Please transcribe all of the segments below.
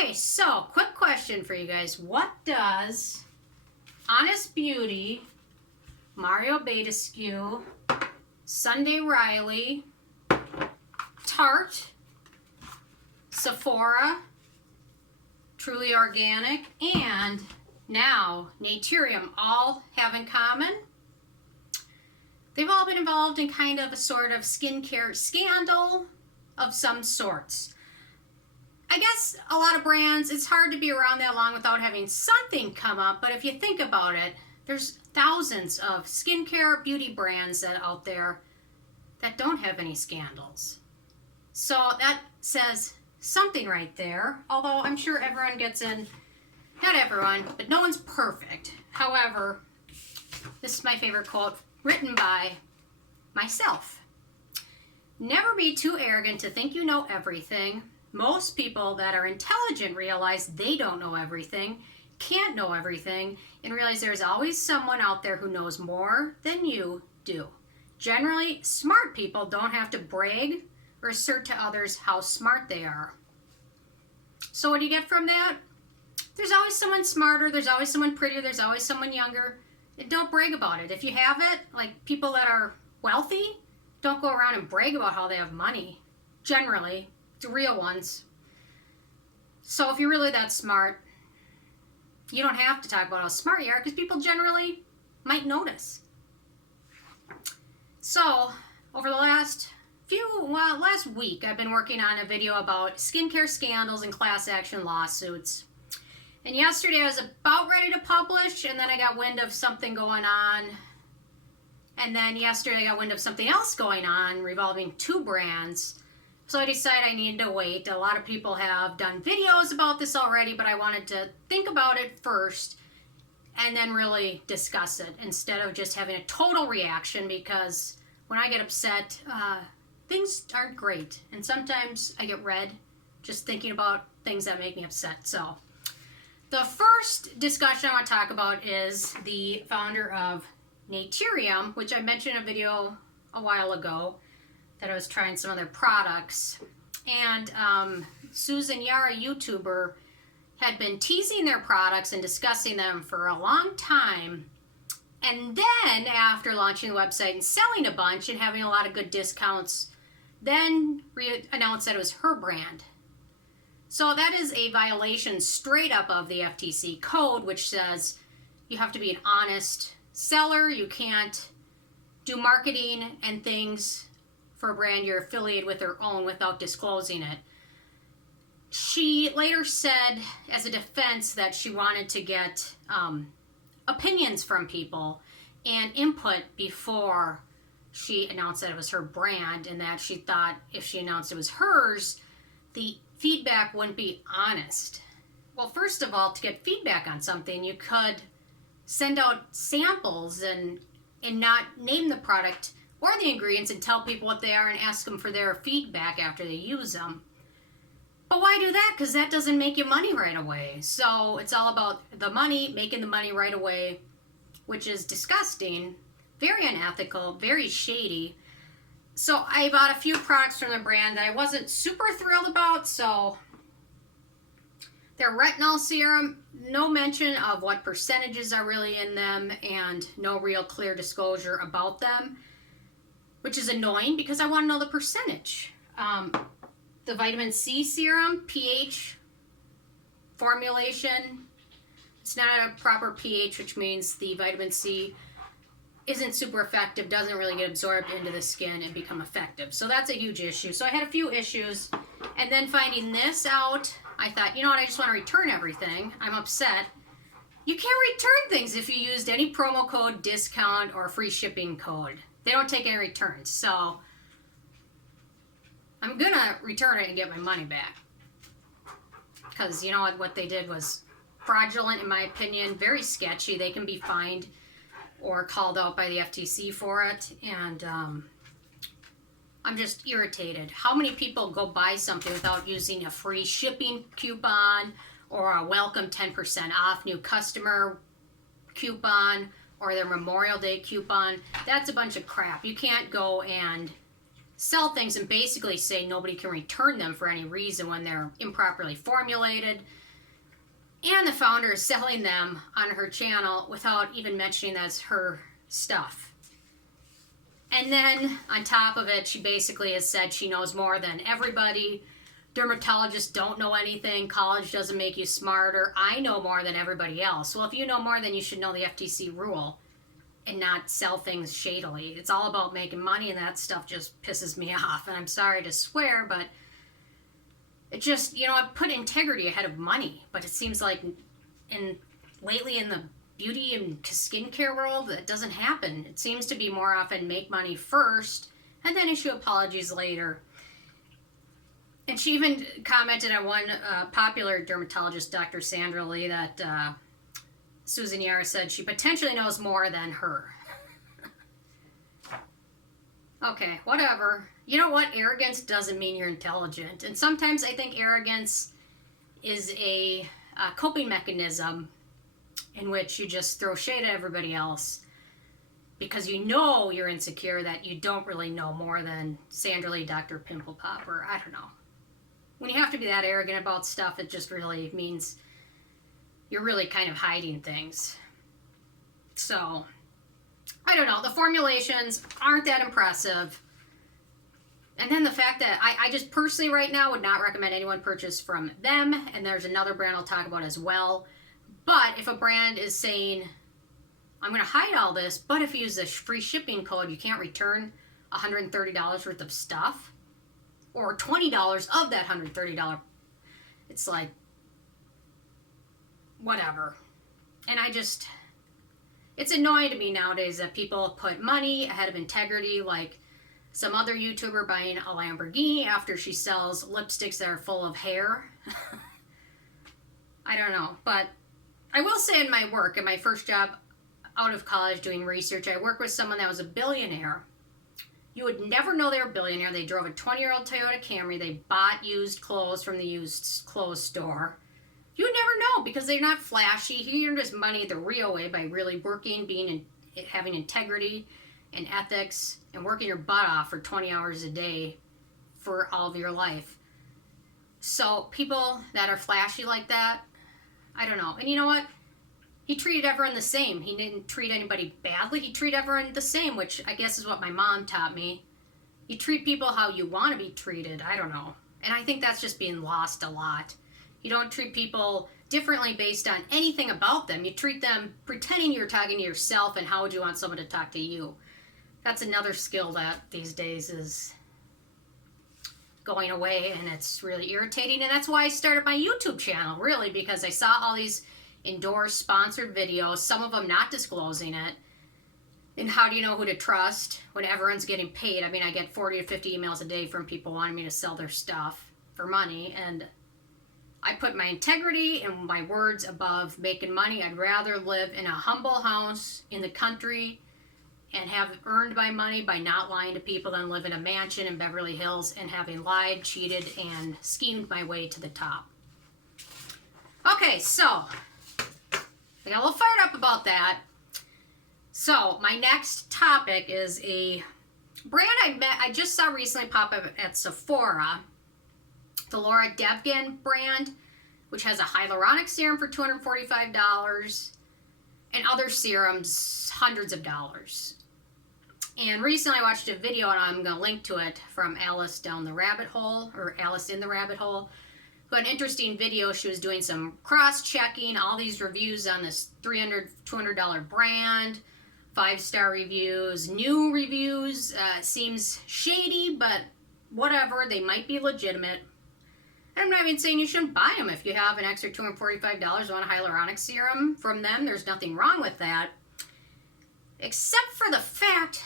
Okay, so quick question for you guys. What does Honest Beauty, Mario Badescu, Sunday Riley, Tarte, Sephora, Truly Organic, and now Naturium all have in common? They've all been involved in kind of a sort of skincare scandal of some sorts. I guess a lot of brands, it's hard to be around that long without having something come up, but if you think about it, there's thousands of skincare beauty brands that out there that don't have any scandals. So that says something right there, although I'm sure everyone gets in, not everyone, but no one's perfect. However, this is my favorite quote, written by myself. Never be too arrogant to think you know everything. Most people that are intelligent realize they don't know everything, can't know everything, and realize there's always someone out there who knows more than you do. Generally, smart people don't have to brag or assert to others how smart they are. So what do you get from that? There's always someone smarter, there's always someone prettier, there's always someone younger. Don't brag about it. If you have it, like people that are wealthy, don't go around and brag about how they have money. Generally, the real ones. So if you're really that smart, you don't have to talk about how smart you are because people generally might notice. So over the last week, I've been working on a video about skincare scandals and class action lawsuits. And yesterday I was about ready to publish, and then I got wind of something going on. And then yesterday I got wind of something else going on revolving two brands. So I decided I needed to wait. A lot of people have done videos about this already, but I wanted to think about it first and then really discuss it instead of just having a total reaction, because when I get upset, things aren't great. And sometimes I get red just thinking about things that make me upset. So the first discussion I want to talk about is the founder of Naturium, which I mentioned in a video a while ago that I was trying some of their products. And Susan Yara, YouTuber, had been teasing their products and discussing them for a long time. And then after launching the website and selling a bunch and having a lot of good discounts, then announced that it was her brand. So that is a violation straight up of the FTC code, which says you have to be an honest seller. You can't do marketing and things for a brand you're affiliated with or own without disclosing it. She later said as a defense that she wanted to get opinions from people and input before she announced that it was her brand, and that she thought if she announced it was hers, the feedback wouldn't be honest. Well, first of all, to get feedback on something, you could send out samples and not name the product or the ingredients and tell people what they are and ask them for their feedback after they use them. But why do that? Because that doesn't make you money right away. So it's all about the money, making the money right away, which is disgusting, very unethical, very shady. So I bought a few products from the brand that I wasn't super thrilled about. So their retinol serum, no mention of what percentages are really in them and no real clear disclosure about them, which is annoying because I want to know the percentage. The vitamin C serum, pH formulation, it's not at a proper pH, which means the vitamin C isn't super effective, doesn't really get absorbed into the skin and become effective. So that's a huge issue. So I had a few issues, and then finding this out, I thought, you know what, I just want to return everything. I'm upset. You can't return things if you used any promo code, discount, or free shipping code. They don't take any returns. So I'm going to return it and get my money back. Because you know what they did was fraudulent, in my opinion, very sketchy. They can be fined or called out by the FTC for it, and I'm just irritated. How many people go buy something without using a free shipping coupon or a welcome 10% off new customer coupon or their Memorial Day coupon? That's a bunch of crap. You can't go and sell things and basically say nobody can return them for any reason when they're improperly formulated. And the founder is selling them on her channel without even mentioning that's her stuff. And then on top of it, she basically has said she knows more than everybody. Dermatologists don't know anything. College doesn't make you smarter. I know more than everybody else. Well, if you know more, then you should know the FTC rule and not sell things shadily. It's all about making money, and that stuff just pisses me off. And I'm sorry to swear, but it just, you know, I put integrity ahead of money. But it seems like lately in the beauty and skincare world, that doesn't happen. It seems to be more often make money first and then issue apologies later. And she even commented on one popular dermatologist, Dr. Sandra Lee, that Susan Yara said she potentially knows more than her. Okay, whatever. You know what? Arrogance doesn't mean you're intelligent. And sometimes I think arrogance is a coping mechanism in which you just throw shade at everybody else because you know you're insecure, that you don't really know more than Sandra Lee, Dr. Pimple Popper. I don't know. When you have to be that arrogant about stuff, it just really means you're really kind of hiding things. So, I don't know. The formulations aren't that impressive. And then the fact that I just personally right now would not recommend anyone purchase from them. And there's another brand I'll talk about as well. But if a brand is saying, I'm going to hide all this, but if you use the free shipping code, you can't return $130 worth of stuff, or $20 of that $130. It's like, whatever. And it's annoying to me nowadays that people put money ahead of integrity, like some other YouTuber buying a Lamborghini after she sells lipsticks that are full of hair. I don't know, but I will say in my work, in my first job out of college doing research, I worked with someone that was a billionaire. You would never know they were a billionaire. They drove a 20-year-old Toyota Camry. They bought used clothes from the used clothes store. You would never know because they're not flashy. He earned his money the real way by really working, having integrity and ethics, and working your butt off for 20 hours a day for all of your life. So people that are flashy like that, I don't know. And you know what? He treated everyone the same. He didn't treat anybody badly. He treated everyone the same, which I guess is what my mom taught me. You treat people how you want to be treated. I don't know. And I think that's just being lost a lot. You don't treat people differently based on anything about them. You treat them pretending you're talking to yourself, and how would you want someone to talk to you? That's another skill that these days is going away, and it's really irritating. And that's why I started my YouTube channel, really, because I saw all these endorsed, sponsored videos, some of them not disclosing it. And how do you know who to trust when everyone's getting paid? I mean, I get 40 to 50 emails a day from people wanting me to sell their stuff for money, and I put my integrity and my words above making money. I'd rather live in a humble house in the country and have earned my money by not lying to people than live in a mansion in Beverly Hills and having lied, cheated, and schemed my way to the top. Okay, so I got a little fired up about that. So my next topic is a brand I just saw recently pop up at Sephora, the Lara Devgan brand, which has a hyaluronic serum for $245 and other serums hundreds of dollars. And recently I watched a video, and I'm going to link to it, from Alice Down the Rabbit Hole, or Alice in the Rabbit Hole. Who had an interesting video. She was doing some cross-checking, all these reviews on this $300, $200 brand, 5-star reviews, new reviews. Seems shady, but whatever, they might be legitimate. And I'm not even saying you shouldn't buy them. If you have an extra $245 on a hyaluronic serum from them, there's nothing wrong with that. Except for the fact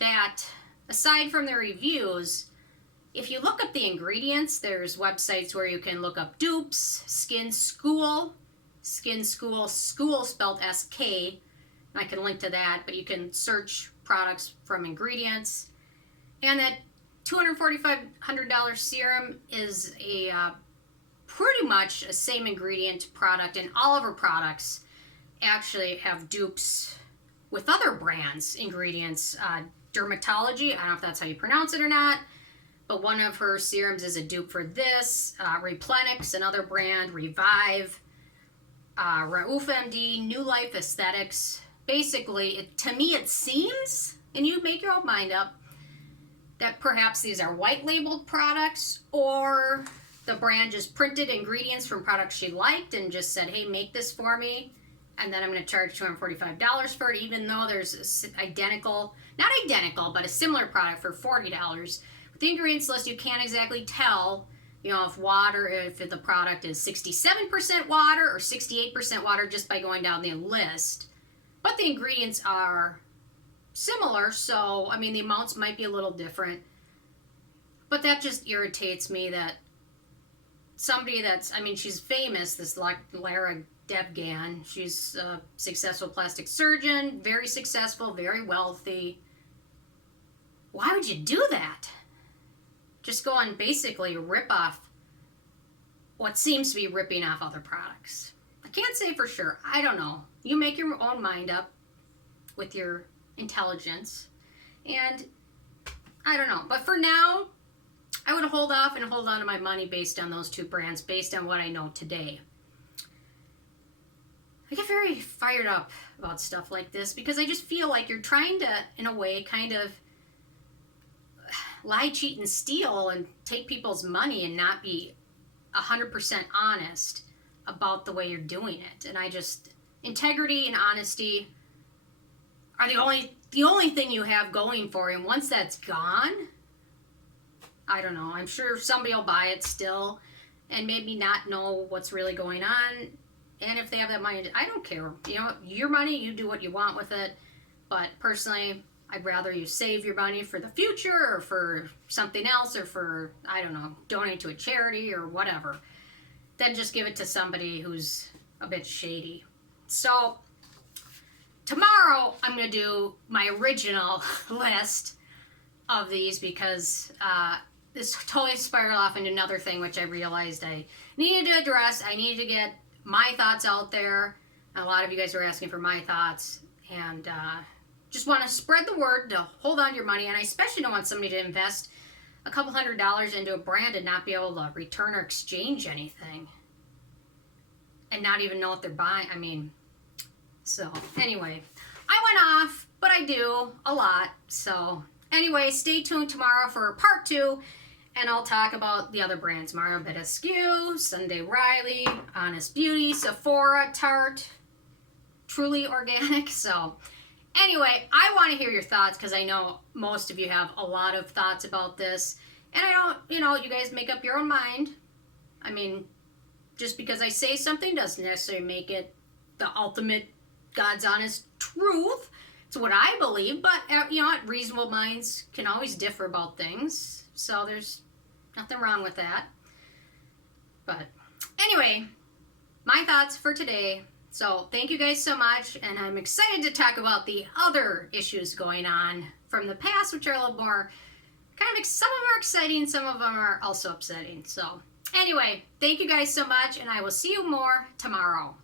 that, aside from the reviews, if you look up the ingredients, there's websites where you can look up dupes, Skin School school spelled S-K. I can link to that, but you can search products from ingredients. And that $245 serum is a pretty much a same ingredient product, and all of our products actually have dupes with other brands' ingredients Dermatology. I don't know if that's how you pronounce it or not, but one of her serums is a dupe for this. Replenix, another brand. Revive. Raouf MD, New Life Aesthetics. Basically, to me it seems, and you make your own mind up, that perhaps these are white labeled products, or the brand just printed ingredients from products she liked and just said, hey, make this for me, and then I'm going to charge $245 for it, even though there's identical, not identical, but a similar product for $40. With the ingredients list, you can't exactly tell, you know, if the product is 67% water or 68% water just by going down the list. But the ingredients are similar, so, I mean, the amounts might be a little different. But that just irritates me that somebody that's, I mean, she's famous, this Lara Devgan. She's a successful plastic surgeon, very successful, very wealthy. Why would you do that? Just go and basically rip off what seems to be ripping off other products. I can't say for sure. I don't know. You make your own mind up with your intelligence. And I don't know. But for now, I would hold off and hold on to my money based on those two brands, based on what I know today. I get very fired up about stuff like this because I just feel like you're trying to, in a way, kind of lie, cheat, and steal and take people's money and not be 100% honest about the way you're doing it. And integrity and honesty are the only thing you have going for you. And once that's gone, I don't know, I'm sure somebody will buy it still and maybe not know what's really going on. And if they have that money, I don't care. You know, your money, you do what you want with it. But personally, I'd rather you save your money for the future or for something else or for, I don't know, donate to a charity or whatever, than just give it to somebody who's a bit shady. So tomorrow I'm going to do my original list of these because this totally spiraled off into another thing which I realized I needed to address. I needed to get my thoughts out there. A lot of you guys were asking for my thoughts, and just want to spread the word to hold on to your money. And I especially don't want somebody to invest a couple $100s into a brand and not be able to return or exchange anything and not even know what they're buying. I mean, so anyway, I went off, but I do a lot. So anyway, stay tuned tomorrow for part 2, and I'll talk about the other brands: Mario Badescu, Sunday Riley, Honest Beauty, Sephora, Tarte, Truly Organic. So anyway, I want to hear your thoughts because I know most of you have a lot of thoughts about this. And I don't, you guys make up your own mind. I mean, just because I say something doesn't necessarily make it the ultimate God's honest truth. It's what I believe, but, reasonable minds can always differ about things. So there's nothing wrong with that. But anyway, my thoughts for today. So thank you guys so much, and I'm excited to talk about the other issues going on from the past, which are a little more some of them are exciting, some of them are also upsetting. So anyway, thank you guys so much, and I will see you more tomorrow.